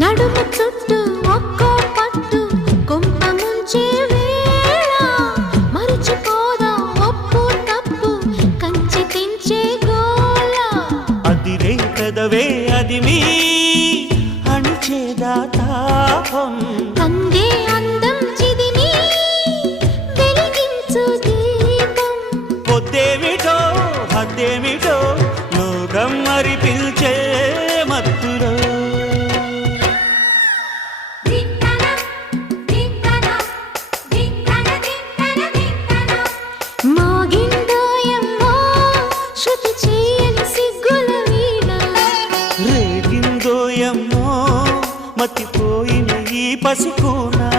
నడుము చుట్టూ ఒక్కో పట్టు కొంప ముంచే వేళ మరిచిపోదా ఒప్పు తప్పు కంచి తెంచే గోల అదిరే పెదవే అది మీ అణిచేదా తాపం కందే అందం చిదిమి వెలిగించు దీపం పొద్దేమిటో హద్దేమిటో లోకం మరి పిల్చే మత్తులో మోగిందోయమ్మో శృతి చేయని సిగ్గుల వీణ రేగిందోయమ్మో మతిపోయిన ఈ పసికూనా